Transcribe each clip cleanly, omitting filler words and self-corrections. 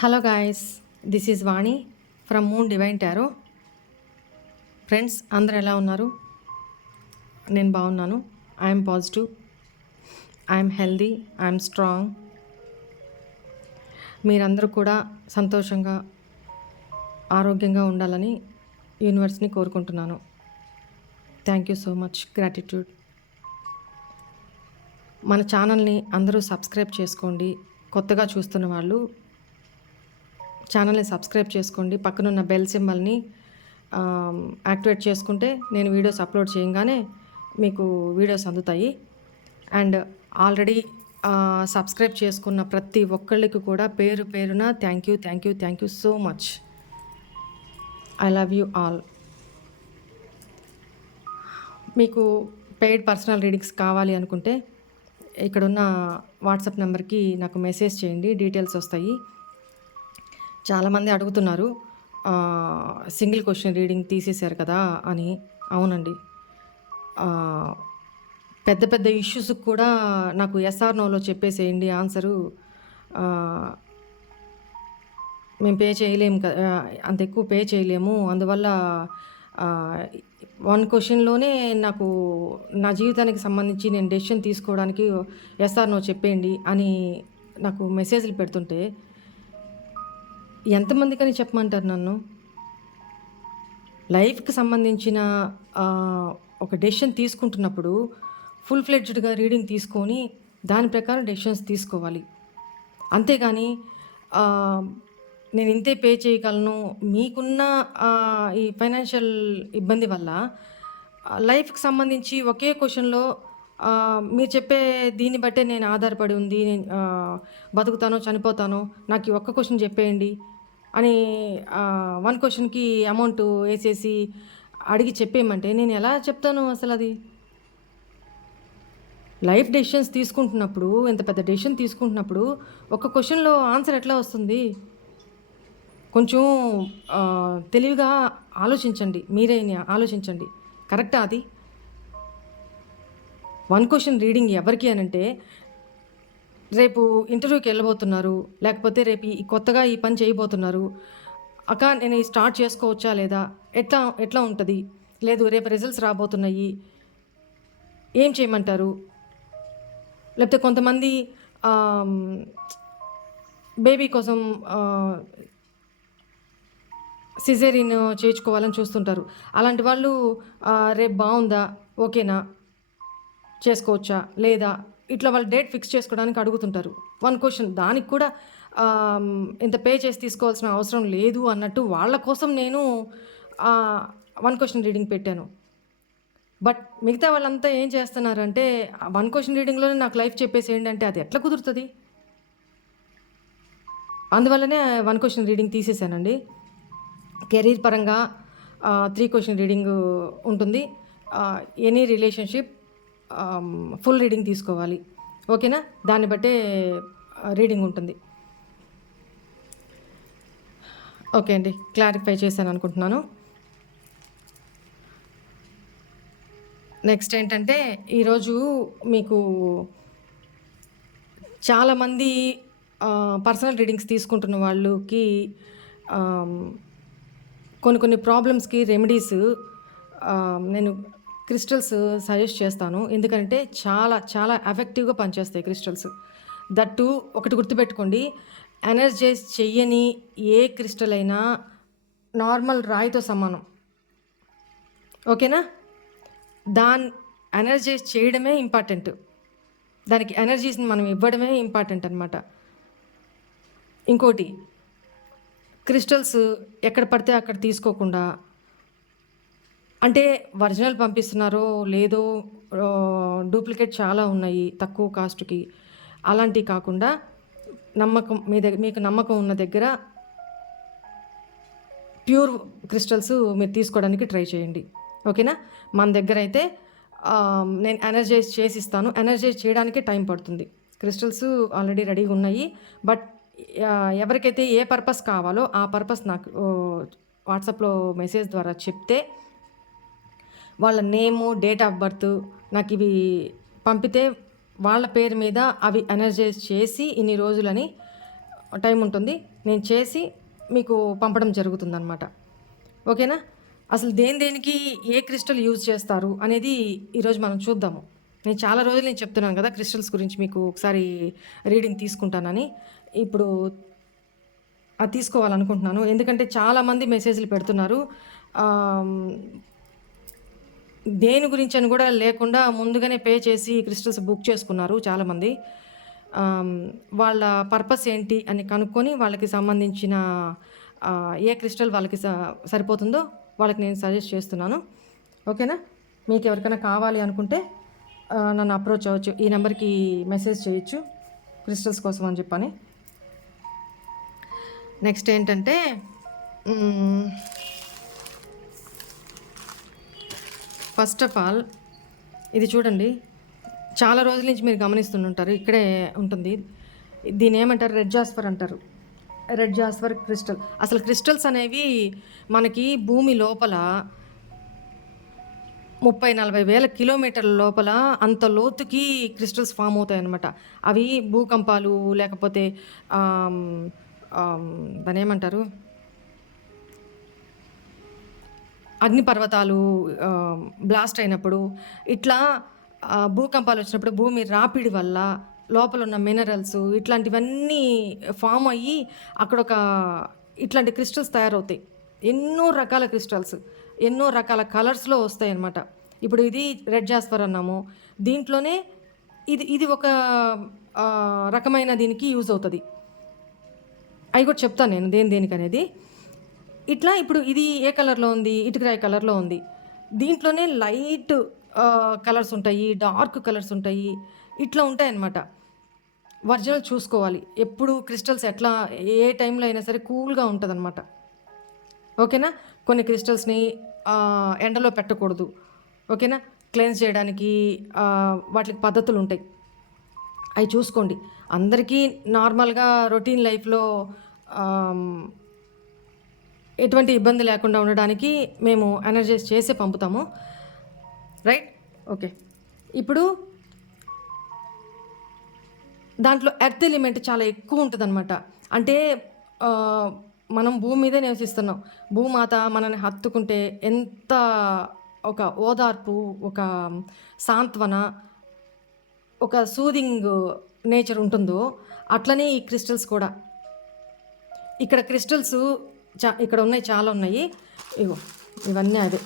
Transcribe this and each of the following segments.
Hello guys, this is Vani from moon divine tarot. Friends అందరు ఎలా ఉన్నారు? నేను బాగున్నాను. I'm positive, I'm healthy, I'm strong. మీరందరూ కూడా సంతోషంగా ఆరోగ్యంగా ఉండాలని యూనివర్స్ని కోరుకుంటున్నాను. Thank you so much, gratitude. మన ఛానల్ని అందరూ సబ్స్క్రైబ్ చేసుకోండి. కొత్తగా చూస్తున్న వాళ్ళు ఛానల్ని సబ్స్క్రైబ్ చేసుకోండి. పక్కనున్న బెల్ సింబల్ని యాక్టివేట్ చేసుకుంటే నేను వీడియోస్ అప్లోడ్ చేయగానే మీకు వీడియోస్ అందుతాయి. అండ్ ఆల్రెడీ సబ్స్క్రైబ్ చేసుకున్న ప్రతి ఒక్కళ్ళకి కూడా పేరు పేరున thank you so much. I love you all. మీకు పెయిడ్ పర్సనల్ రీడింగ్స్ కావాలి అనుకుంటే ఇక్కడున్న వాట్సాప్ నెంబర్కి నాకు మెసేజ్ చేయండి, డీటెయిల్స్ వస్తాయి. చాలామంది అడుగుతున్నారు, సింగిల్ క్వశ్చన్ రీడింగ్ తీసేశారు కదా అని. అవునండి, పెద్ద పెద్ద ఇష్యూస్కి కూడా నాకు ఎస్ఆర్ నోలో చెప్పేసేయండి ఆన్సరు. మేము పే చేయలేము కదా, అంత ఎక్కువ పే చేయలేము, అందువల్ల వన్ క్వశ్చన్లోనే నాకు నా జీవితానికి సంబంధించి నేను డెసిషన్ తీసుకోవడానికి ఎస్ఆర్ నో చెప్పేయండి అని నాకు మెసేజ్లు పెడుతుంటే ఎంతమందికని చెప్పమంటారు నన్ను? లైఫ్కి సంబంధించిన ఒక డెసిషన్ తీసుకుంటున్నప్పుడు ఫుల్ ఫ్లెడ్జ్డ్గా రీడింగ్ తీసుకొని దాని ప్రకారం డెసిషన్స్ తీసుకోవాలి. అంతేగాని నేను ఇంతే పే చేయగలను, మీకున్న ఈ ఫైనాన్షియల్ ఇబ్బంది వల్ల లైఫ్కి సంబంధించి ఒకే క్వశ్చన్లో మీరు చెప్పే దీన్ని బట్టే నేను ఆధారపడి ఉంది, నేను బతుకుతానో చనిపోతానో, నాకు ఈ ఒక్క క్వశ్చన్ చెప్పేయండి అని వన్ క్వశ్చన్కి అమౌంట్ వేసేసి అడిగి చెప్పేయమంటే నేను ఎలా చెప్తాను అసలు? అది లైఫ్ డెసిషన్స్ తీసుకుంటున్నప్పుడు, ఎంత పెద్ద డెసిషన్ తీసుకుంటున్నప్పుడు ఒక క్వశ్చన్లో ఆన్సర్ ఎట్లా వస్తుంది? కొంచెం తెలివిగా ఆలోచించండి, మీరే ఆలోచించండి. కరెక్టా అది? వన్ క్వశ్చన్ రీడింగ్ ఎవరికి అనంటే, రేపు ఇంటర్వ్యూకి వెళ్ళబోతున్నారు, లేకపోతే రేపు కొత్తగా ఈ పని చేయబోతున్నారు, అక్క నేను స్టార్ట్ చేసుకోవచ్చా లేదా, ఎట్లా ఉంటుంది, లేదు రేపు రిజల్ట్స్ రాబోతున్నాయి, ఏం చేయమంటారు? లేకపోతే కొంతమంది బేబీ కోసం సిజేరియన్ చేయించుకోవాలని చూస్తుంటారు. అలాంటి వాళ్ళు రేపు బాగుందా, ఓకేనా, చేసుకోవచ్చా లేదా, ఇట్లా వాళ్ళు డేట్ ఫిక్స్ చేసుకోవడానికి అడుగుతుంటారు. వన్ క్వశ్చన్ దానికి కూడా ఇంత పే చేసి తీసుకోవాల్సిన అవసరం లేదు అన్నట్టు వాళ్ళ కోసం నేను వన్ క్వశ్చన్ రీడింగ్ పెట్టాను. బట్ మిగతా వాళ్ళంతా ఏం చేస్తున్నారంటే వన్ క్వశ్చన్ రీడింగ్లోనే నాకు లైఫ్ చెప్పేసేయండి అంటే అది ఎట్లా కుదురుతుంది? అందువల్లనే వన్ క్వశ్చన్ రీడింగ్ తీసేసానండి. కెరీర్ పరంగా 3 క్వశ్చన్ రీడింగ్ ఉంటుంది. ఎనీ రిలేషన్షిప్ ఫుల్ రీడింగ్ తీసుకోవాలి, ఓకేనా? దాన్ని బట్టే రీడింగ్ ఉంటుంది. ఓకే అండి, క్లారిఫై చేశాను అనుకుంటున్నాను. నెక్స్ట్ ఏంటంటే, ఈరోజు మీకు చాలామంది పర్సనల్ రీడింగ్స్ తీసుకుంటున్న వాళ్ళకి కొన్ని ప్రాబ్లమ్స్కి రెమెడీస్ నేను క్రిస్టల్స్ సజెస్ట్ చేస్తాను. ఎందుకంటే చాలా ఎఫెక్టివ్గా పనిచేస్తాయి క్రిస్టల్స్. దట్టు ఒకటి గుర్తుపెట్టుకోండి, ఎనర్జైజ్ చెయ్యని ఏ క్రిస్టల్ అయినా నార్మల్ రాయితో సమానం, ఓకేనా? ఎనర్జైజ్ చేయడమే ఇంపార్టెంట్, దానికి ఎనర్జీస్ని మనం ఇవ్వడమే ఇంపార్టెంట్ అనమాట. ఇంకోటి, క్రిస్టల్స్ ఎక్కడ పడితే అక్కడ తీసుకోకుండా, అంటే ఒరిజినల్ పంపిస్తున్నారో లేదో, డూప్లికేట్ చాలా ఉన్నాయి తక్కువ కాస్ట్కి, అలాంటివి కాకుండా మీకు నమ్మకం ఉన్న దగ్గర ప్యూర్ క్రిస్టల్స్ మీరు తీసుకోవడానికి ట్రై చేయండి, ఓకేనా? మన దగ్గర అయితే నేను ఎనర్జైజ్ చేసిస్తాను. ఎనర్జైజ్ చేయడానికి టైం పడుతుంది. క్రిస్టల్స్ ఆల్రెడీ రెడీగా ఉన్నాయి. బట్ ఎవరికైతే ఏ పర్పస్ కావాలో ఆ పర్పస్ నాకు వాట్సాప్లో మెసేజ్ ద్వారా చెప్తే వాళ్ళ నేము, డేట్ ఆఫ్ బర్త్ నాకు ఇవి పంపితే వాళ్ళ పేరు మీద అవి ఎనర్జైజ్ చేసి ఇన్ని రోజులని టైం ఉంటుంది. నేను చేసి మీకు పంపడం జరుగుతుందనమాట. ఓకేనా? అసలు దేనికి ఏ క్రిస్టల్ యూజ్ చేస్తారు అనేది ఈరోజు మనం చూద్దాము. నేను చాలా రోజులు నేను చెప్తున్నాను కదా క్రిస్టల్స్ గురించి మీకు ఒకసారి రీడింగ్ తీసుకుంటానని. ఇప్పుడు అది తీసుకోవాలనుకుంటున్నాను. ఎందుకంటే చాలామంది మెసేజ్లు పెడుతున్నారు. దేని గురించి అని కూడా లేకుండా ముందుగానే పే చేసి క్రిస్టల్స్ బుక్ చేసుకున్నారు చాలామంది. వాళ్ళ పర్పస్ ఏంటి అని కనుక్కొని వాళ్ళకి సంబంధించిన ఏ క్రిస్టల్ వాళ్ళకి సరిపోతుందో వాళ్ళకి నేను సజెస్ట్ చేస్తున్నాను. ఓకేనా? మీకు ఎవరికైనా కావాలి అనుకుంటే నన్ను అప్రోచ్ అవ్వచ్చు. ఈ నెంబర్కి మెసేజ్ చేయొచ్చు క్రిస్టల్స్ కోసం అని చెప్పని. నెక్స్ట్ ఏంటంటే ఫస్ట్ ఆఫ్ ఆల్ ఇది చూడండి. చాలా రోజుల నుంచి మీరు గమనిస్తుంటారు, ఇక్కడే ఉంటుంది. దీని ఏమంటారు? రెడ్ జాస్పర్ అంటారు. Red Jasper crystal. అసలు క్రిస్టల్స్ అనేవి మనకి భూమి లోపల 30-40 వేల కిలోమీటర్ల లోపల అంత లోతుకి క్రిస్టల్స్ ఫామ్ అవుతాయి అన్నమాట. అవి భూకంపాలు లేకపోతే దాని ఏమంటారు, అగ్నిపర్వతాలు బ్లాస్ట్ అయినప్పుడు, ఇట్లా భూకంపాలు వచ్చినప్పుడు భూమి రాపిడి వల్ల లోపల ఉన్న మినరల్స్ ఇట్లాంటివన్నీ ఫామ్ అయ్యి అక్కడ ఇట్లాంటి క్రిస్టల్స్ తయారవుతాయి. ఎన్నో రకాల క్రిస్టల్స్ ఎన్నో రకాల కలర్స్లో వస్తాయి అన్నమాట. ఇప్పుడు ఇది రెడ్ జాస్పర్ అన్నాము. దీంట్లోనే ఇది ఒక రకమైన దీనికి యూజ్ అవుతుంది. అవి కూడా చెప్తాను నేను దేనికి అనేది. ఇట్లా ఇప్పుడు ఇది ఏ కలర్లో ఉంది? ఇటుకరాయి కలర్లో ఉంది. దీంట్లోనే లైట్ కలర్స్ ఉంటాయి, డార్క్ కలర్స్ ఉంటాయి, ఇట్లా ఉంటాయి అన్నమాట. ఒరిజినల్ చూసుకోవాలి ఎప్పుడు. క్రిస్టల్స్ ఎట్లా ఏ టైంలో అయినా సరే కూల్గా ఉంటుంది అనమాట. ఓకేనా? కొన్ని క్రిస్టల్స్ని ఎండలో పెట్టకూడదు. ఓకేనా? క్లెన్స్ చేయడానికి వాటికి పద్ధతులు ఉంటాయి, అవి చూసుకోండి. అందరికీ నార్మల్గా రొటీన్ లైఫ్లో ఎటువంటి ఇబ్బంది లేకుండా ఉండడానికి మేము ఎనర్జైజ్ చేసి పంపుతాము. రైట్? ఓకే. ఇప్పుడు దాంట్లో ఎర్త్ ఎలిమెంట్ చాలా ఎక్కువ ఉంటుంది అనమాట. అంటే మనం భూమి మీదే నివసిస్తున్నాం. భూమాత మనల్ని హత్తుకుంటే ఎంత ఒక ఓదార్పు, ఒక సాంత్వన, ఒక సూదింగ్ నేచర్ ఉంటుందో అట్లనే ఈ క్రిస్టల్స్ కూడా. ఇక్కడ క్రిస్టల్స్ ఇక్కడ ఉన్నాయి, చాలా ఉన్నాయి. ఇవన్నీ అదే.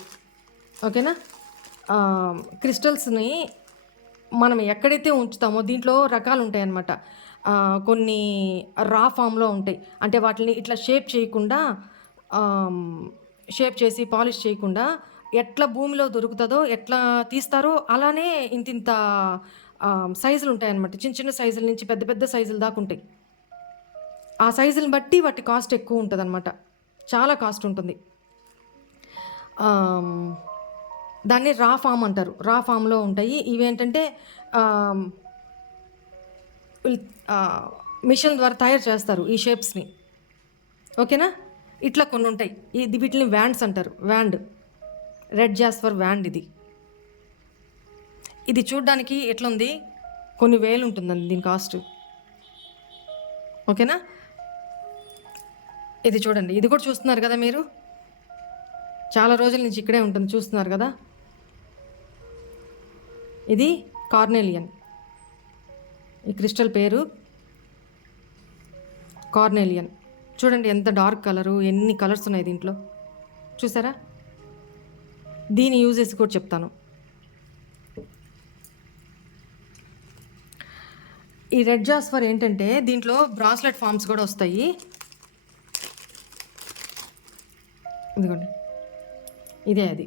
ఓకేనా? క్రిస్టల్స్ని మనం ఎక్కడైతే ఉంచుతామో దీంట్లో రకాలు ఉంటాయి అన్నమాట. కొన్ని రా ఫామ్లో ఉంటాయి. అంటే వాటిని ఇట్లా షేప్ చేయకుండా, షేప్ చేసి పాలిష్ చేయకుండా ఎట్లా భూమిలో దొరుకుతుందో ఎట్లా తీస్తారో అలానే ఇంత సైజులు ఉంటాయి అన్నమాట. చిన్న చిన్న సైజుల నుంచి పెద్ద పెద్ద సైజుల దాకా ఉంటాయి. ఆ సైజుని బట్టి వాటి కాస్ట్ ఎక్కువ ఉంటుంది అన్నమాట. చాలా కాస్ట్ ఉంటుంది. దాన్ని రా ఫామ్ అంటారు. రా ఫామ్లో ఉంటాయి. ఇవేంటంటే మిషన్ ద్వారా తయారు చేస్తారు ఈ షేప్స్ని. ఓకేనా? ఇట్లా కొన్ని ఉంటాయి. వీటిని వ్యాండ్స్ అంటారు. Wand, red Jasper wand. ఇది చూడ్డానికి ఎట్లుంది? కొన్ని వేలు ఉంటుందండి దీని కాస్ట్. ఓకేనా? ఇది చూడండి. ఇది కూడా చూస్తున్నారు కదా మీరు, చాలా రోజుల నుంచి ఇక్కడే ఉంటుంది, చూస్తున్నారు కదా. ఇది కార్నెలియన్. ఈ క్రిస్టల్ పేరు కార్నెలియన్. చూడండి ఎంత డార్క్ కలరు, ఎన్ని కలర్స్ ఉన్నాయి దీంట్లో, చూసారా? దీని యూజెస్ కూడా చెప్తాను. ఈ రెడ్ జాస్పర్ ఏంటంటే దీంట్లో బ్రాస్లెట్ ఫామ్స్ కూడా వస్తాయి. ఇదిగోండి, ఇదే అది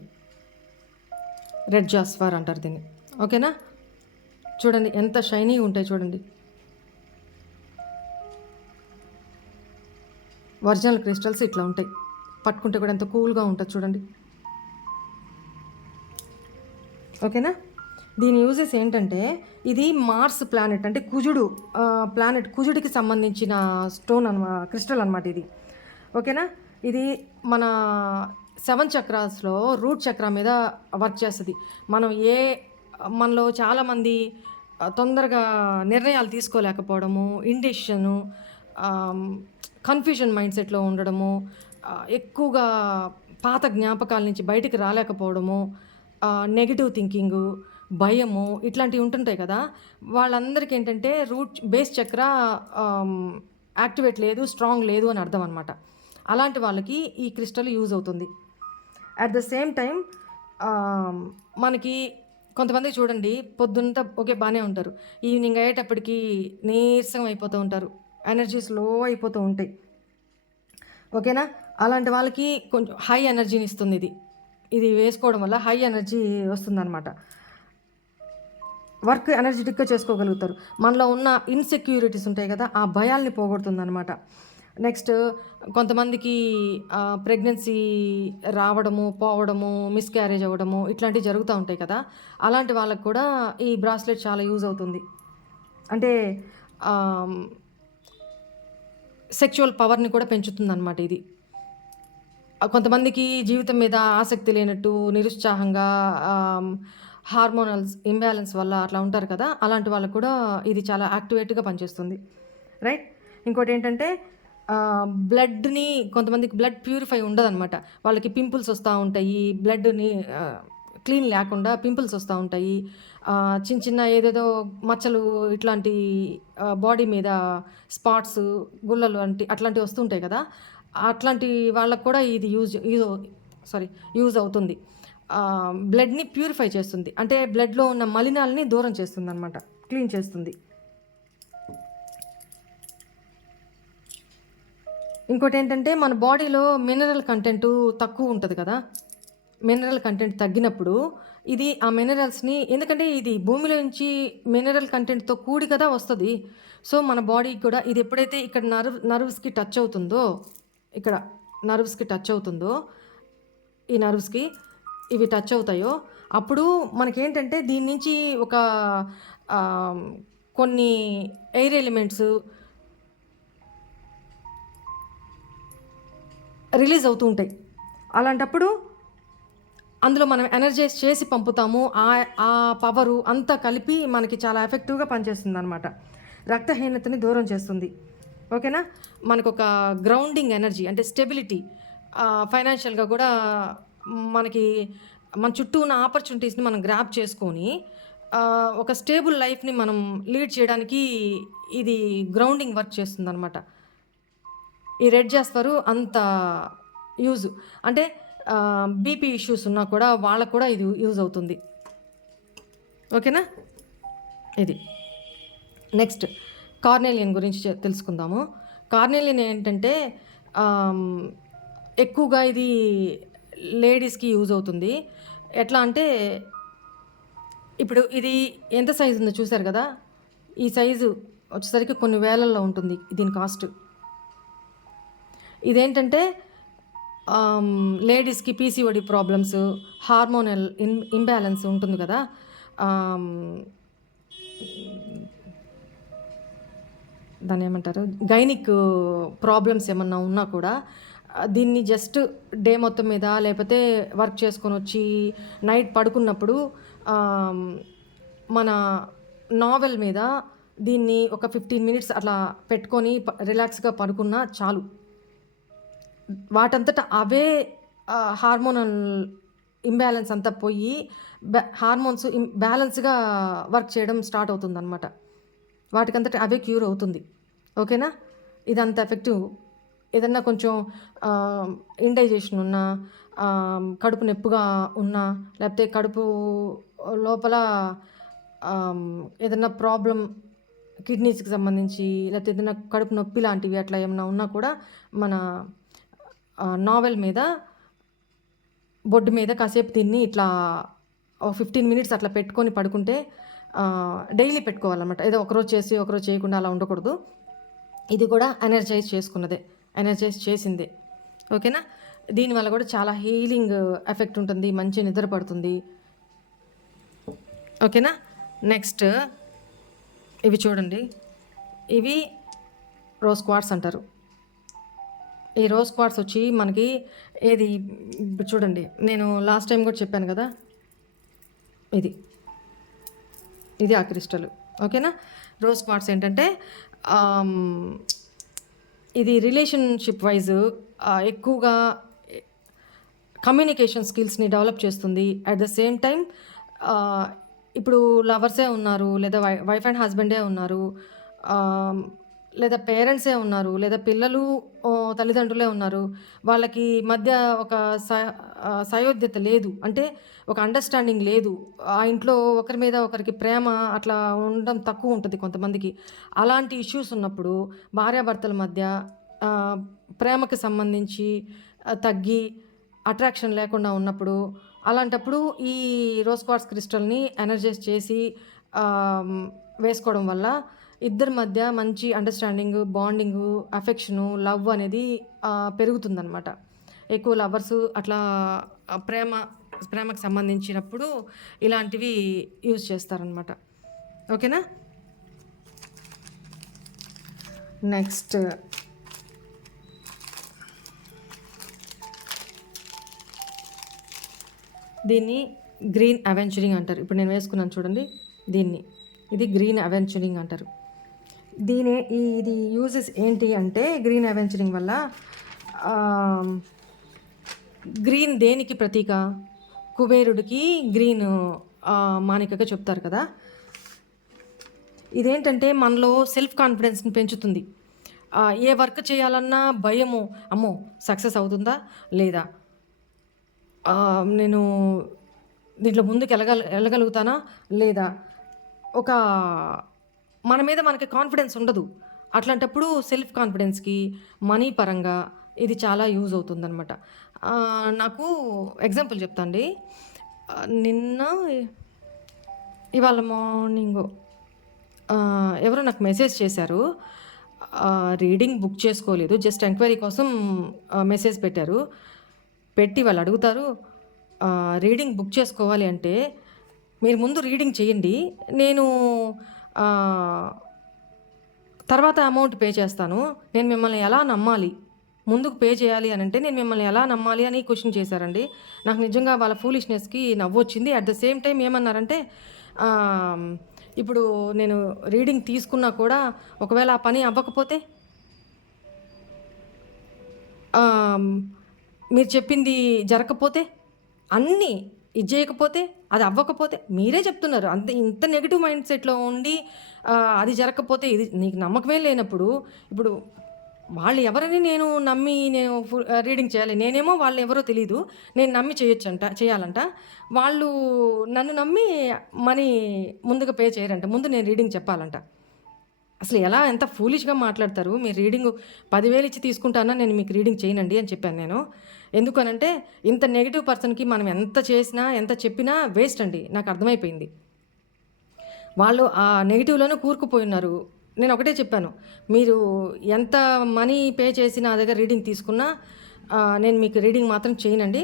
రెడ్ జాస్పర్ అంటారు దీన్ని. ఓకేనా? చూడండి ఎంత షైనీగా ఉంటాయి చూడండి. ఒరిజినల్ క్రిస్టల్స్ ఇట్లా ఉంటాయి. పట్టుకుంటే కూడా ఎంత కూల్గా ఉంటుంది చూడండి. ఓకేనా? దీని యూజెస్ ఏంటంటే ఇది మార్స్ ప్లానెట్, అంటే కుజుడు ప్లానెట్, కుజుడికి సంబంధించిన స్టోన్ క్రిస్టల్ అనమాట ఇది. ఓకేనా? ఇది మన 7 చక్రాస్లో రూట్ చక్ర మీద వర్క్ చేస్తుంది. మనలో చాలామంది తొందరగా నిర్ణయాలు తీసుకోలేకపోవడము, ఇండెసిషను, కన్ఫ్యూజన్ మైండ్ సెట్‌లో ఉండడము, ఎక్కువగా పాత జ్ఞాపకాల నుంచి బయటికి రాలేకపోవడము, నెగెటివ్ థింకింగు, భయము ఇట్లాంటివి ఉంటుంటాయి కదా! వాళ్ళందరికేంటంటే బేస్ చక్ర ఆహ్, యాక్టివేట్ లేదు, స్ట్రాంగ్ లేదు అని అర్థం అనమాట. అలాంటి వాళ్ళకి ఈ క్రిస్టల్ యూజ్ అవుతుంది. అట్ ద సేమ్ టైం మనకి కొంతమంది చూడండి పొద్దుంతా ఓకే బాగానే ఉంటారు. ఈవినింగ్ అయ్యేటప్పటికి నీరసం అయిపోతూ ఉంటారు. ఎనర్జీ స్లో అయిపోతూ ఉంటాయి. ఓకేనా? అలాంటి వాళ్ళకి కొంచెం హై ఎనర్జీని ఇస్తుంది ఇది. ఇది వేసుకోవడం వల్ల హై ఎనర్జీ వస్తుందనమాట. వర్క్ ఎనర్జెటిక్‌గా చేసుకోగలుగుతారు. మనలో ఉన్న ఇన్‌సెక్యూరిటీస్ ఉంటాయి కదా! ఆ భయాల్ని పోగొడుతుందనమాట. నెక్స్ట్ కొంతమందికి ప్రెగ్నెన్సీ రావడము, పోవడము, మిస్‌క్యారేజ్ అవ్వడము ఇట్లాంటివి జరుగుతూ ఉంటాయి కదా! అలాంటి వాళ్ళకి కూడా ఈ బ్రాస్లెట్ చాలా యూజ్ అవుతుంది. అంటే ఆహ్, సెక్చువల్ పవర్‌ని కూడా పెంచుతుందనమాట ఇది. కొంతమందికి జీవితం మీద ఆసక్తి లేనట్టు, నిరుత్సాహంగా, హార్మోనల్స్ ఇంబాలెన్స్ వల్ల అట్లా ఉంటారు కదా! అలాంటి వాళ్ళకి కూడా ఇది చాలా యాక్టివేట్‌గా పనిచేస్తుంది. రైట్? ఇంకోటేంటంటే బ్లడ్‌ని కొంతమందికి బ్లడ్ ప్యూరిఫై ఉండదనమాట. వాళ్ళకి పింపుల్స్ వస్తా ఉంటాయి. బ్లడ్‌ని క్లీన్ లేకుండా పింపుల్స్ వస్తా ఉంటాయి. చిన్న చిన్న ఏదేదో మచ్చలు ఇట్లాంటి బాడీ మీద స్పాట్స్, గుల్లలు అట్లాంటివి వస్తుంటాయి కదా! అట్లాంటి వాళ్ళకి కూడా ఇది యూజ్ అవుతుంది. బ్లడ్‌ని ప్యూరిఫై చేస్తుంది. అంటే బ్లడ్‌లో ఉన్న మలినాల్ని దూరం చేస్తుందనమాట. క్లీన్ చేస్తుంది. ఇంకోటేంటంటే మన బాడీలో మినరల్ కంటెంటు తక్కువ ఉంటది కదా! మినరల్ కంటెంట్ తగ్గినప్పుడు ఇది ఆ మినరల్స్‌ని, ఎందుకంటే ఇది భూమిలో నుంచి మినరల్ కంటెంట్‌తో కూడి కదా వస్తది. సో, మన బాడీకి కూడా ఇది ఎప్పుడైతే ఇక్కడ నర్వ్స్‌కి టచ్ అవుతుందో, ఇక్కడ నర్వ్స్‌కి టచ్ అవుతుందో, ఈ నర్వ్స్‌కి ఇవి టచ్ అవుతాయో, అప్పుడు మనకేంటంటే దీని నుంచి ఒక ఆహ్, కొన్ని ఎయిర్ ఎలిమెంట్స్ రిలీజ్ అవుతూ ఉంటాయి. అలాంటప్పుడు అందులో మనం ఎనర్జైజ్ చేసి పంపుతాము. ఆ పవరు అంతా కలిపి మనకి చాలా ఎఫెక్టివ్‌గా పనిచేస్తుందనమాట. రక్తహీనతని దూరం చేస్తుంది. ఓకేనా? మనకొక గ్రౌండింగ్ ఎనర్జీ అంటే స్టెబిలిటీ, ఫైనాన్షియల్‌గా కూడా మనకి మన చుట్టూ ఉన్న ఆపర్చునిటీస్‌ని మనం గ్రాబ్ చేసుకొని ఒక స్టేబుల్ లైఫ్‌ని మనం లీడ్ చేయడానికి ఇది గ్రౌండింగ్ వర్క్ చేస్తుందనమాట. ఈ రెడ్ జాస్పరు అంత యూజు. అంటే బీపీ ఇష్యూస్ ఉన్నా కూడా వాళ్ళకి కూడా ఇది యూజ్ అవుతుంది. ఓకేనా? ఇది. నెక్స్ట్ కార్నేలియన్ గురించి తెలుసుకుందాము. కార్నేలియన్ ఏంటంటే ఎక్కువగా ఇది లేడీస్‌కి యూజ్ అవుతుంది. ఎట్లా అంటే ఇప్పుడు ఇది ఎంత సైజు ఉందో చూసారు కదా! ఈ సైజు వచ్చేసరికి కొన్ని వేలల్లో ఉంటుంది దీని కాస్ట్. ఇదేంటంటే లేడీస్‌కి పీసీఓడి ప్రాబ్లమ్స్, హార్మోనల్ ఇంబాలెన్స్ ఉంటుంది కదా! దాన్నేమంటారు? గైనిక్ ప్రాబ్లమ్స్ ఏమన్నా ఉన్నా కూడా దీన్ని జస్ట్ డే మొత్తం మీద లేకపోతే వర్క్ చేసుకొనొచ్చి నైట్ పడుకున్నప్పుడు మన నావెల్ మీద దీన్ని ఒక 15 మినిట్స్ అట్లా పెట్టుకొని రిలాక్స్‌గా పడుకున్నా చాలు. వాటంతట అవే హార్మోనల్ ఇంబాలెన్స్ అంతా పోయి హార్మోన్స్ బ్యాలెన్స్‌గా వర్క్ చేయడం స్టార్ట్ అవుతుందనమాట. వాటికంతట అవే క్యూర్ అవుతుంది. ఓకేనా? ఇదంత ఎఫెక్టివ్. ఏదన్నా కొంచెం ఇండైజెషన్ ఉన్నా, కడుపు నొప్పిగా ఉన్నా, లేకపోతే కడుపు లోపల ఏదన్నా ప్రాబ్లమ్ కిడ్నీస్‌కి సంబంధించి, లేకపోతే ఏదైనా కడుపు నొప్పి లాంటివి అట్లా ఏమన్నా ఉన్నా కూడా మన నావెల్ మీద, బొడ్డు మీద కాసేపు దీన్ని ఇట్లా 15 మినిట్స్ అట్లా పెట్టుకొని పడుకుంటే డైలీ పెట్టుకోవాలన్నమాట. ఏదో ఒకరోజు చేసి ఒకరోజు చేయకుండా అలా ఉండకూడదు. ఇది కూడా ఎనర్జైజ్ చేసిందే. ఓకేనా? దీనివల్ల కూడా చాలా హీలింగ్ ఎఫెక్ట్ ఉంటుంది. మంచి నిద్ర పడుతుంది. ఓకేనా? నెక్స్ట్ ఇవి చూడండి. ఇవి రోజ్ క్వార్ట్స్ అంటారు. ఈ రోజ్ క్వార్ట్స్ వచ్చి మనకి ఏది చూడండి, నేను లాస్ట్ టైం కూడా చెప్పాను కదా! ఇది ఆ క్రిస్టల్. ఓకేనా? రోజ్ క్వార్ట్స్ ఏంటంటే ఇది రిలేషన్షిప్ వైజ్ ఎక్కువగా కమ్యూనికేషన్ స్కిల్స్ని డెవలప్ చేస్తుంది. అట్ ద సేమ్ టైం ఇప్పుడు లవర్సే ఉన్నారు, లేదా వైఫ్ అండ్ హస్బెండే ఉన్నారు, లేదా పేరెంట్సే ఉన్నారు, లేదా పిల్లలు తల్లిదండ్రులే ఉన్నారు. వాళ్ళకి మధ్య ఒక సయోధ్యత లేదు, అంటే ఒక అండర్స్టాండింగ్ లేదు. ఆ ఇంట్లో ఒకరి మీద ఒకరికి ప్రేమ అట్లా ఉండడం తక్కువ ఉంటుంది కొంతమందికి. అలాంటి ఇష్యూస్ ఉన్నప్పుడు భార్యాభర్తల మధ్య ప్రేమకి సంబంధించి తగ్గి అట్రాక్షన్ లేకుండా ఉన్నప్పుడు, అలాంటప్పుడు ఈ రోజ్ క్వార్ట్జ్ క్రిస్టల్ని ఎనర్జైజ్ చేసి వేసుకోవడం వల్ల ఇద్దరి మధ్య మంచి అండర్స్టాండింగ్, బాండింగు, అఫెక్షను, లవ్ అనేది పెరుగుతుందనమాట. ఎక్కువ లవర్సు అట్లా ప్రేమకు సంబంధించినప్పుడు ఇలాంటివి యూజ్ చేస్తారనమాట. ఓకేనా? నెక్స్ట్ దీన్ని గ్రీన్ అవెంచరింగ్ అంటారు. ఇప్పుడు నేను వేసుకున్నాను చూడండి, ఇది గ్రీన్ అవెంచరింగ్ అంటారు. ఇది యూజెస్ ఏంటి అంటే, గ్రీన్ అవెంచరింగ్ వల్ల గ్రీన్ దేనికి ప్రతీక? కుబేరుడికి గ్రీన్ మానికగా చెప్తారు కదా. ఇదేంటంటే మనలో సెల్ఫ్ కాన్ఫిడెన్స్ని పెంచుతుంది. ఏ వర్క్ చేయాలన్నా భయము, అమ్మో సక్సెస్ అవుతుందా లేదా, నేను దీంట్లో ముందుకు వెళ్ళగలుగుతానా లేదా, ఒక మన మీద మనకి కాన్ఫిడెన్స్ ఉండదు. అట్లాంటప్పుడు సెల్ఫ్ కాన్ఫిడెన్స్కి మనీ పరంగా ఇది చాలా యూజ్ అవుతుందన్నమాట. నాకు ఎగ్జాంపుల్ చెప్తాండి. ఇవాళ మార్నింగ్ ఎవరో నాకు మెసేజ్ చేశారు. రీడింగ్ బుక్ చేసుకోలేదు, జస్ట్ ఎంక్వైరీ కోసం మెసేజ్ పెట్టారు. పెట్టి వాళ్ళు అడుగుతారు, రీడింగ్ బుక్ చేసుకోవాలి అంటే మీరు ముందు రీడింగ్ చేయండి, నేను తర్వాత అమౌంట్ పే చేస్తాను, నేను మిమ్మల్ని ఎలా నమ్మాలి, ముందుకు పే చేయాలి అని అంటే నేను మిమ్మల్ని ఎలా నమ్మాలి అని క్వశ్చన్ చేశారండి. నాకు నిజంగా వాళ్ళ ఫూలిష్నెస్కి నవ్వొచ్చింది. అట్ ద సేమ్ టైం ఏమన్నారంటే, ఇప్పుడు నేను రీడింగ్ తీసుకున్నా కూడా ఒకవేళ ఆ పని అవ్వకపోతే, మీరు చెప్పింది జరగకపోతే, అన్నీ ఇది చేయకపోతే, అది అవ్వకపోతే, మీరే చెప్తున్నారు ఇంత నెగిటివ్ మైండ్ సెట్లో ఉండి అది జరగకపోతే, ఇది నీకు నమ్మకమే లేనప్పుడు ఇప్పుడు వాళ్ళు ఎవరని నేను నమ్మి రీడింగ్ చేయాలి? నేనేమో వాళ్ళు ఎవరో తెలీదు, నేను నమ్మి చేయాలంట. వాళ్ళు నన్ను నమ్మి మనీ ముందుగా పే చేయరంట, ముందు నేను రీడింగ్ చెప్పాలంట. అసలు ఎంత ఫూలిష్గా మాట్లాడతారు. మీరు రీడింగ్ 10,000 ఇచ్చి తీసుకుంటానా, నేను మీకు రీడింగ్ చేయనండి అని చెప్పాను నేను. ఎందుకనంటే ఇంత నెగిటివ్ పర్సన్కి మనం ఎంత చేసినా ఎంత చెప్పినా వేస్ట్ అండి. నాకు అర్థమైపోయింది. వాళ్ళు ఆ నెగిటివ్లోనే కూరుకుపోయి ఉన్నారు. నేను ఒకటే చెప్పాను, మీరు ఎంత మనీ పే చేసి నా దగ్గర రీడింగ్ తీసుకున్నా నేను మీకు రీడింగ్ మాత్రం చేయనండి,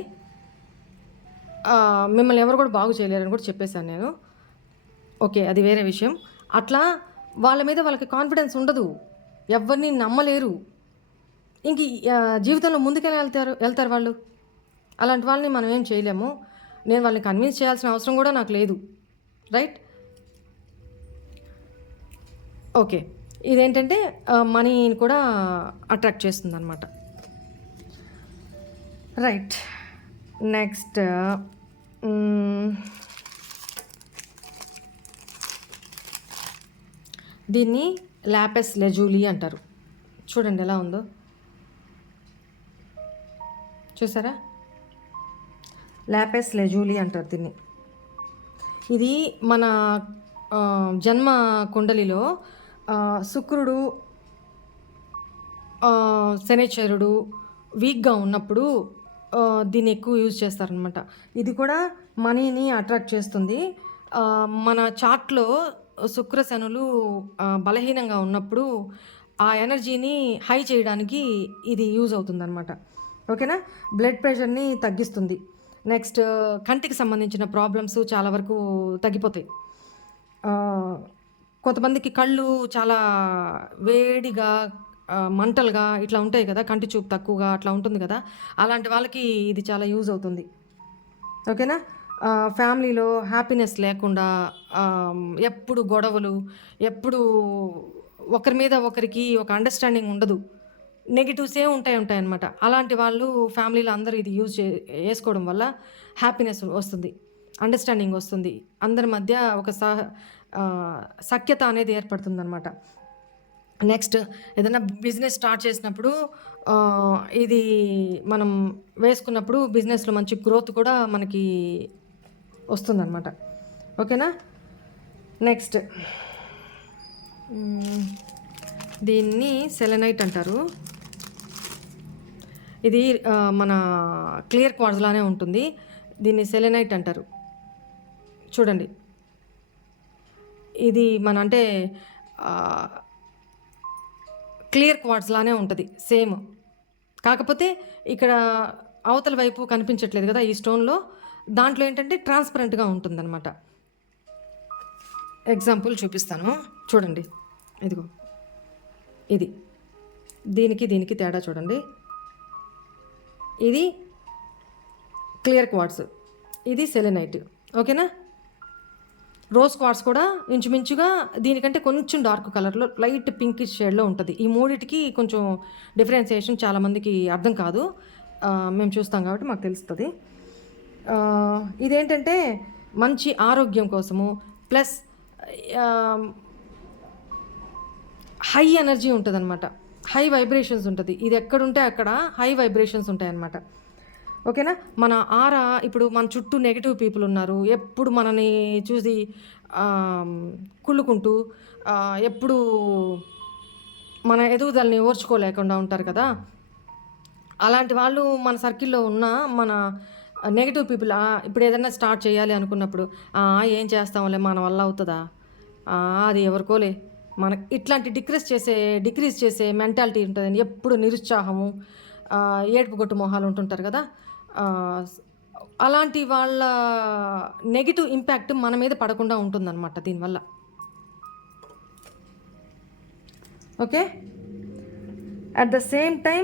మిమ్మల్ని ఎవరు కూడా బాగు చేయలేరని కూడా చెప్పేశాను నేను. ఓకే, అది వేరే విషయం. అట్లా వాళ్ళ మీద వాళ్ళకి కాన్ఫిడెన్స్ ఉండదు, ఎవరిని నమ్మలేరు, ఇంక జీవితంలో ముందుకెళ్ళి వెళ్తారు వాళ్ళు. అలాంటి వాళ్ళని మనం ఏం చేయలేము. నేను వాళ్ళని కన్విన్స్ చేయాల్సిన అవసరం కూడా నాకు లేదు, రైట్? ఓకే, ఇదేంటంటే మనీని కూడా అట్రాక్ట్ చేస్తుంది అన్నమాట. రైట్, నెక్స్ట్ దీన్ని లాపిస్ లెజూలీ అంటారు. చూడండి ఎలా ఉందో, చూసారా? లాపిస్ లెజూలీ అంటారు దీన్ని. ఇది మన జన్మ కుండలిలో శుక్రుడు, శనిచరుడు వీక్గా ఉన్నప్పుడు దీన్ని ఎక్కువ యూజ్ చేస్తారనమాట. ఇది కూడా మనీని అట్రాక్ట్ చేస్తుంది. మన చార్ట్లో శుక్రశనులు బలహీనంగా ఉన్నప్పుడు ఆ ఎనర్జీని హై చేయడానికి ఇది యూజ్ అవుతుందన్నమాట. ఓకేనా? బ్లడ్ ప్రెషర్ని తగ్గిస్తుంది. నెక్స్ట్ కంటికి సంబంధించిన ప్రాబ్లమ్స్ చాలా వరకు తగ్గిపోతాయి. కొంతమందికి కళ్ళు చాలా వేడిగా మంటలుగా ఇట్లా ఉంటాయి కదా, కంటి చూపు తక్కువగా అట్లా ఉంటుంది కదా, అలాంటి వాళ్ళకి ఇది చాలా యూజ్ అవుతుంది. ఓకేనా? ఫ్యామిలీలో హ్యాపీనెస్ లేకుండా ఎప్పుడు గొడవలు, ఎప్పుడు ఒకరి మీద ఒకరికి ఒక అండర్స్టాండింగ్ ఉండదు. నెగెటివ్సే ఉంటాయన్నమాట. అలాంటి వాళ్ళు ఫ్యామిలీలో అందరూ ఇది ఏసుకోవడం వల్ల హ్యాపీనెస్ వస్తుంది. అండర్‌స్టాండింగ్ వస్తుంది. అందరి మధ్య ఒక సఖ్యత అనేది ఏర్పడుతుందనమాట. నెక్స్ట్ ఏదైనా బిజినెస్ స్టార్ట్ చేసినప్పుడు ఇది మనం వేసుకున్నప్పుడు బిజినెస్‌లో మంచి గ్రోత్ కూడా మనకి వస్తుందనమాట. ఓకేనా? నెక్స్ట్ దీన్ని సెలెనైట్ అంటారు. ఇది మన క్లియర్ క్వార్ట్జ్ లానే ఉంటుంది. దీన్ని సెలెనైట్ అంటారు. చూడండి, ఇది మన అంటే క్లియర్ క్వార్ట్జ్ లానే ఉంటుంది సేమ్. కాకపోతే ఇక్కడ అవతల వైపు కనిపించట్లేదు కదా ఈ స్టోన్లో. దాంట్లో ఏంటంటే ట్రాన్స్పరెంట్గా ఉంటుందన్నమాట. ఎగ్జాంపుల్ చూపిస్తాను చూడండి. ఇదిగో ఇది దీనికి తేడా చూడండి. ఇది క్లియర్ క్వార్ట్జ్, ఇది సెలెనైట్. ఓకేనా? రోజ్ క్వార్ట్జ్ కూడా ఇంచుమించుగా దీనికంటే కొంచెం డార్క్ కలర్లో లైట్ పింకిష్ షేడ్లో ఉంటుంది. ఈ మూడిటికి కొంచెం డిఫరెన్సియేషన్ చాలామందికి అర్థం కాదు. మేము చూస్తాం కాబట్టి మాకు తెలుస్తుంది. ఇదేంటంటే మంచి ఆరోగ్యం కోసము, ప్లస్ హై ఎనర్జీ ఉంటుందన్నమాట. హై వైబ్రేషన్స్ ఉంటుంది. ఇది ఎక్కడుంటే అక్కడ హై వైబ్రేషన్స్ ఉంటాయన్నమాట. ఓకేనా? మన ఆరా ఇప్పుడు మన చుట్టూ నెగిటివ్ పీపుల్ ఉన్నారు, ఎప్పుడు మనని చూసి కుళ్ళుకుంటూ ఎప్పుడు మన ఎదుగుదలని ఓర్చుకోలేకుండా ఉంటారు కదా. అలాంటి వాళ్ళు మన సర్కిల్లో ఉన్న మన నెగిటివ్ పీపుల్ ఇప్పుడు ఏదైనా స్టార్ట్ చేయాలి అనుకున్నప్పుడు ఏం చేస్తాంలే, మన వల్ల అవుతుందా, అది ఎవరికోలే, మన ఇట్లాంటి డిక్రీజ్ చేసే మెంటాలిటీ ఉంటుందని ఎప్పుడు నిరుత్సాహము, ఏడుపు గొట్టు మొహాలు ఉంటుంటారు కదా. అలాంటి వాళ్ళ నెగిటివ్ ఇంపాక్ట్ మన మీద పడకుండా ఉంటుందన్నమాట దీనివల్ల. Okay? At the same time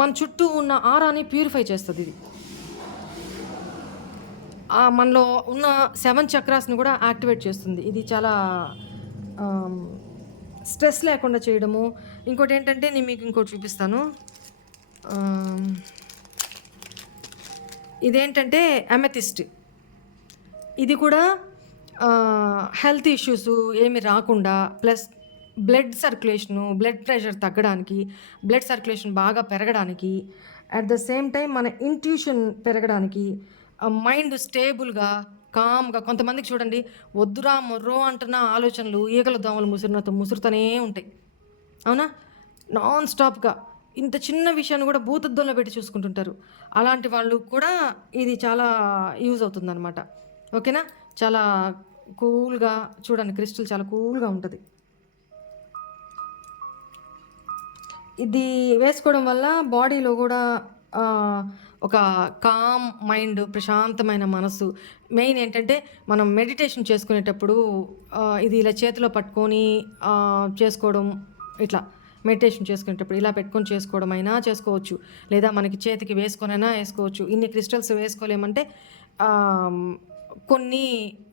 మన చుట్టూ ఉన్న ఆరాని ప్యూరిఫై చేస్తుంది ఇది. మనలో ఉన్న 7 చక్రాస్ని కూడా యాక్టివేట్ చేస్తుంది. ఇది చాలా స్ట్రెస్ లేకుండా చేయడము. ఇంకోటి ఏంటంటే నేను మీకు ఇంకోటి చూపిస్తాను. ఇదేంటంటే అమెథిస్ట్. ఇది కూడా హెల్త్ ఇష్యూస్ ఏమి రాకుండా, plus blood circulation, blood pressure తగ్గడానికి, బ్లడ్ సర్క్యులేషన్ బాగా పెరగడానికి, అట్ ద సేమ్ టైం మన ఇంట్యూషన్ పెరగడానికి, మైండ్ స్టేబుల్గా కామ్గా. కొంతమందికి చూడండి, వద్దురా మొర్రో అంటున్న ఆలోచనలు ఈగల దోమలు ముసురుతూనే ఉంటాయి. అవునా? నాన్ స్టాప్గా ఇంత చిన్న విషయాన్ని కూడా భూతద్దంలో పెట్టి చూసుకుంటుంటారు. అలాంటి వాళ్ళు కూడా ఇది చాలా యూజ్ అవుతుందన్నమాట. ఓకేనా? చాలా కూల్గా చూడండి, క్రిస్టల్ చాలా కూల్గా ఉంటుంది. ఇది వేసుకోవడం వల్ల బాడీలో కూడా ఒక కామ్ మైండ్, ప్రశాంతమైన మనసు. మెయిన్ ఏంటంటే మనం మెడిటేషన్ చేసుకునేటప్పుడు ఇది ఇలా చేతిలో పట్టుకొని చేసుకోవడం, ఇట్లా మెడిటేషన్ చేసుకునేటప్పుడు ఇలా పెట్టుకొని చేసుకోవడం అయినా చేసుకోవచ్చు, లేదా మనకి చేతికి వేసుకొనైనా వేసుకోవచ్చు. ఇన్ని క్రిస్టల్స్ వేసుకోలేమంటే కొన్ని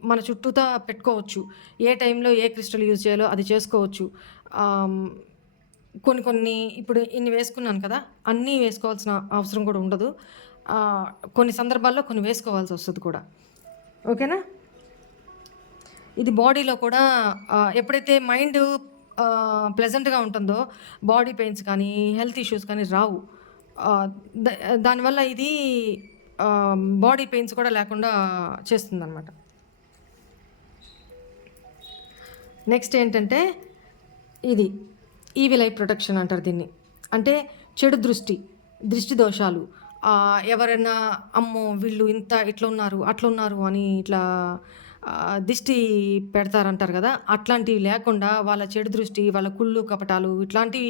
మన చుట్టూతా పెట్టుకోవచ్చు. ఏ టైంలో ఏ క్రిస్టల్ యూజ్ చేయాలో అది చేసుకోవచ్చు. కొన్ని ఇప్పుడు ఇన్ని వేసుకున్నాను కదా, అన్నీ వేసుకోవాల్సిన అవసరం కూడా ఉండదు. కొన్ని సందర్భాల్లో కొన్ని వేసుకోవాల్సి వస్తుంది కూడా. ఓకేనా? ఇది బాడీలో కూడా ఎప్పుడైతే మైండ్ ప్లెజెంట్గా ఉంటుందో బాడీ పెయిన్స్ కానీ హెల్త్ ఇష్యూస్ కానీ రావు. దానివల్ల ఇది బాడీ పెయిన్స్ కూడా లేకుండా చేస్తుందన్నమాట. నెక్స్ట్ ఏంటంటే ఇది ఈవిల్ ఐ ప్రొటెక్షన్ అంటారు దీన్ని. అంటే చెడు దృష్టి దోషాలు, ఎవరైనా అమ్మో వీళ్ళు ఇట్లా ఉన్నారు అట్లా ఉన్నారు అని ఇట్లా దిష్టి పెడతారంటారు కదా, అట్లాంటివి లేకుండా వాళ్ళ చెడు దృష్టి, వాళ్ళ కుళ్ళు కపటాలు ఇట్లాంటివి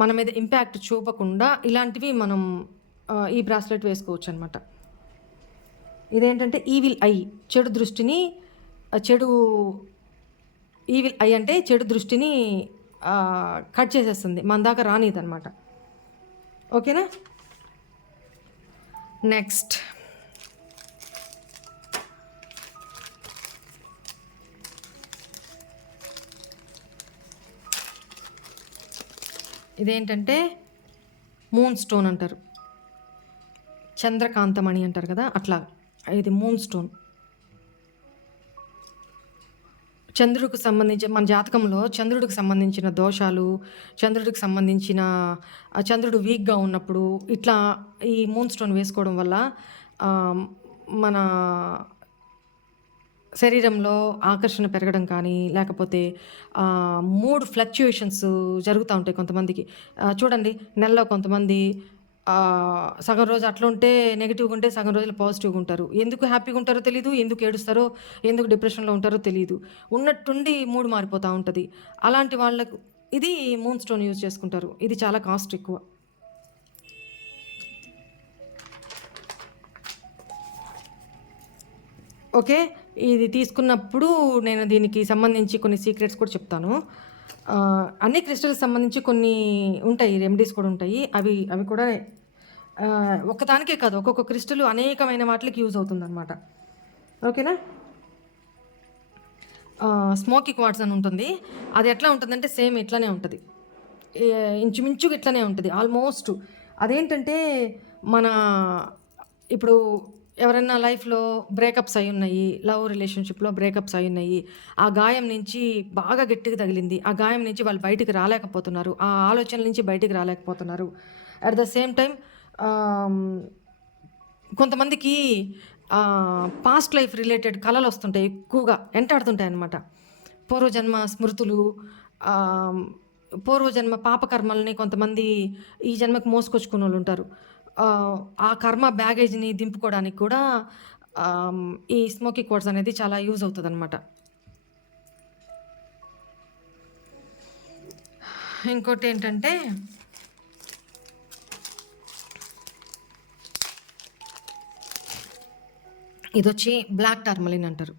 మన మీద ఇంపాక్ట్ చూపకుండా ఇలాంటివి మనం ఈ బ్రాస్లెట్ వేసుకోవచ్చు అనమాట. ఇదేంటంటే ఈవిల్ ఐ, ఈవిల్ ఐ అంటే చెడు దృష్టిని కట్ చేసేస్తుంది, మన దాకా రానిదన్నమాట. ఓకేనా? నెక్స్ట్ ఇదేంటంటే మూన్ స్టోన్ అంటారు, చంద్రకాంతమణి అంటారు కదా, అట్లా ఇది మూన్ స్టోన్. చంద్రుడికి సంబంధించి మన జాతకంలో చంద్రుడికి సంబంధించిన దోషాలు, చంద్రుడికి సంబంధించిన చంద్రుడు వీక్గా ఉన్నప్పుడు ఇట్లా ఈ మూన్ స్టోన్ వేసుకోవడం వల్ల మన శరీరంలో ఆకర్షణ పెరగడం కానీ, లేకపోతే మూడ్ ఫ్లక్చుయేషన్స్ జరుగుతూ ఉంటాయి కొంతమందికి. చూడండి, నెలలో కొంతమంది సగం రోజు అట్లా ఉంటే నెగిటివ్గా ఉంటే, సగం రోజులు పాజిటివ్గా ఉంటారు. ఎందుకు హ్యాపీగా ఉంటారో తెలీదు, ఎందుకు ఏడుస్తారో, ఎందుకు డిప్రెషన్లో ఉంటారో తెలీదు. ఉన్నట్టుండి మూడ్ మారిపోతూ ఉంటుంది. అలాంటి వాళ్ళకు ఇది మూన్ స్టోన్ యూజ్ చేసుకుంటారు. ఇది చాలా కాస్ట్ ఎక్కువ. ఓకే, ఇది తీసుకున్నప్పుడు నేను దీనికి సంబంధించి కొన్ని సీక్రెట్స్ కూడా చెప్తాను. అన్ని క్రిస్టల్కి సంబంధించి కొన్ని ఉంటాయి, రెమెడీస్ కూడా ఉంటాయి. అవి అవి కూడా ఒక్కదానికే కాదు, ఒక్కొక్క క్రిస్టల్ అనేకమైన వాటికి యూజ్ అవుతుందన్నమాట. ఓకేనా. స్మోకీ క్వార్ట్స్ అని ఉంటుంది. అది ఎట్లా ఉంటుందంటే సేమ్ ఇట్లానే ఉంటుంది, ఇంచుమించుగా ఇట్లానే ఉంటుంది ఆల్మోస్ట్. అదేంటంటే మన ఇప్పుడు ఎవరైనా లైఫ్లో బ్రేకప్స్ అయి ఉన్నాయి, లవ్ రిలేషన్షిప్లో బ్రేకప్స్ అయి ఉన్నాయి, ఆ గాయం నుంచి బాగా గట్టిగా తగిలింది, ఆ గాయం నుంచి వాళ్ళు బయటికి రాలేకపోతున్నారు, ఆ ఆలోచనల నుంచి బయటికి రాలేకపోతున్నారు. అట్ ద సేమ్ టైం కొంతమందికి పాస్ట్ లైఫ్ రిలేటెడ్ కళలు వస్తుంటాయి, ఎక్కువగా వెంటాడుతుంటాయి అన్నమాట. పూర్వజన్మ స్మృతులు, పూర్వజన్మ పాపకర్మల్ని కొంతమంది ఈ జన్మకు మోసుకొచ్చుకున్న వాళ్ళు ఉంటారు. ఆ కర్మ బ్యాగేజ్ని దింపుకోవడానికి కూడా ఈ స్మోకీ క్వార్ట్స్ అనేది చాలా యూజ్ అవుతుంది అనమాట. ఇంకోటి ఏంటంటే ఇది వచ్చి బ్లాక్ టర్మలిన్ అంటారు.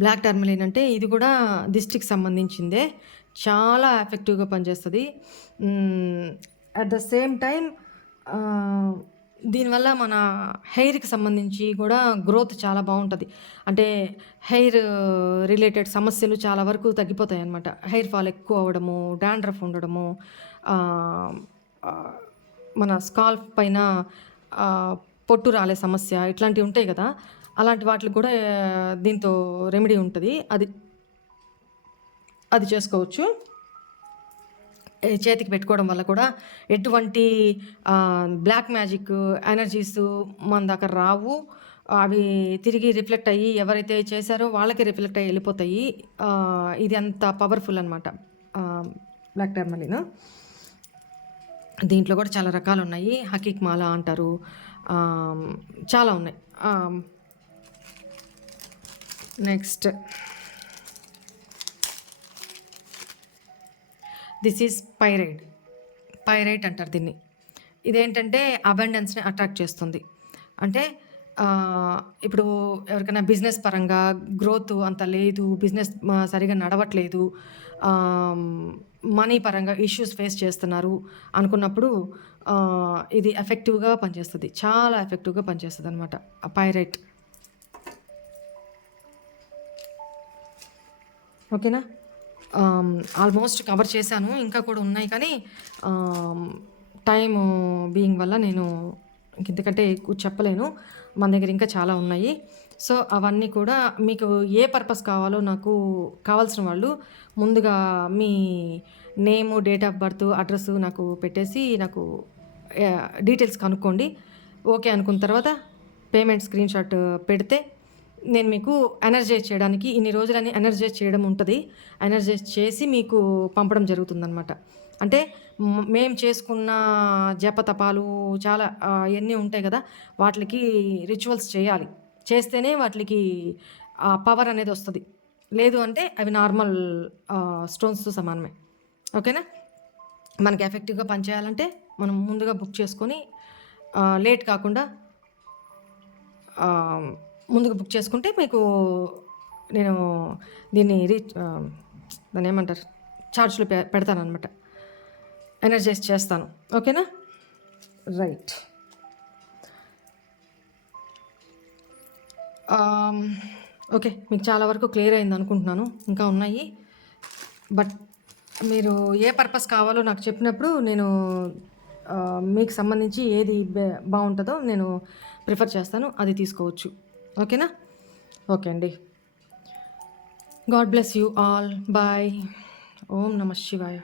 బ్లాక్ టర్మలిన్ అంటే ఇది కూడా దిష్టికి సంబంధించిందే, చాలా ఎఫెక్టివ్గా పనిచేస్తుంది. అట్ ద సేమ్ టైం దీనివల్ల మన హెయిర్కి సంబంధించి కూడా గ్రోత్ చాలా బాగుంటుంది. అంటే హెయిర్ రిలేటెడ్ సమస్యలు చాలా వరకు తగ్గిపోతాయి అన్నమాట. హెయిర్ ఫాల్ ఎక్కువ అవ్వడము, డాండ్రఫ్ ఉండడము, మన స్కాల్ప్ పైన పొట్టు రాలే సమస్య, ఇట్లాంటివి ఉంటాయి కదా, అలాంటి వాటికి కూడా దీంతో రెమెడీ ఉంటుంది. అది అది చేసుకోవచ్చు. చేతికి పెట్టుకోవడం వల్ల కూడా ఎటువంటి బ్లాక్ మ్యాజిక్ ఎనర్జీస్ మన దగ్గర రావు. అవి తిరిగి రిఫ్లెక్ట్ అయ్యి ఎవరైతే చేశారో వాళ్ళకి రిఫ్లెక్ట్ అయ్యి వెళ్ళిపోతాయి. ఇది అంత పవర్ఫుల్ అనమాట బ్లాక్ టర్మలిన్. దీంట్లో కూడా చాలా రకాలు ఉన్నాయి. హకీక్ మాల అంటారు, చాలా ఉన్నాయి. Next this is pyrite. Pyrite అంటారు దీన్ని. ఇదేంటంటే అబండెన్స్ని అట్రాక్ట్ చేస్తుంది. అంటే ఇప్పుడు ఎవరికైనా బిజినెస్ పరంగా గ్రోత్ అంత లేదు, బిజినెస్ సరిగా నడవట్లేదు, మనీ పరంగా ఇష్యూస్ ఫేస్ చేస్తున్నారు అనుకున్నప్పుడు ఇది ఎఫెక్టివ్గా పనిచేస్తుంది, చాలా ఎఫెక్టివ్గా పనిచేస్తుంది అనమాట పైరైట్. ఓకేనా. ఆల్మోస్ట్ కవర్ చేశాను, ఇంకా కూడా ఉన్నాయి కానీ టైము బీయింగ్ వల్ల నేను ఇంతకంటే ఎక్కువ చెప్పలేను. మన దగ్గర ఇంకా చాలా ఉన్నాయి. సో అవన్నీ కూడా మీకు ఏ పర్పస్ కావాలో నాకు కావాల్సిన వాళ్ళు ముందుగా మీ నేము, డేట్ ఆఫ్ బర్త్, అడ్రస్ నాకు పెట్టేసి నాకు డీటెయిల్స్ కనుక్కోండి. ఓకే అనుకున్న తర్వాత పేమెంట్ స్క్రీన్ షాట్ పెడితే నేను మీకు ఎనర్జైజ్ చేయడానికి, ఇన్ని రోజులని ఎనర్జైజ్ చేయడం ఉంటుంది, ఎనర్జైజ్ చేసి మీకు పంపడం జరుగుతుందన్నమాట. అంటే మేము చేసుకున్న జపతపాలు చాలా అవన్నీ ఉంటాయి కదా, వాటికి రిచువల్స్ చేయాలి, చేస్తేనే వాటికి పవర్ అనేది వస్తుంది. లేదు అంటే అవి నార్మల్ స్టోన్స్తో సమానమే. ఓకేనా. మనకి ఎఫెక్టివ్గా పనిచేయాలంటే మనం ముందుగా బుక్ చేసుకొని లేట్ కాకుండా ముందుగా బుక్ చేసుకుంటే మీకు నేను దీన్ని దాన్ని ఏమంటారు, ఛార్జ్లో పెడతాను అనమాట, ఎనర్జైజ్ చేస్తాను. ఓకేనా. రైట్. ఓకే, మీకు చాలా వరకు క్లియర్ అయింది అనుకుంటున్నాను. ఇంకా ఉన్నాయి బట్ మీరు ఏ పర్పస్ కావాలో నాకు చెప్పినప్పుడు నేను మీకు సంబంధించి ఏది బావుంటదో నేను ప్రిఫర్ చేస్తాను. అది తీసుకోవచ్చు. ఓకేనా? ఓకే అండి. God bless you all. Bye. ఓం నమః శివాయ.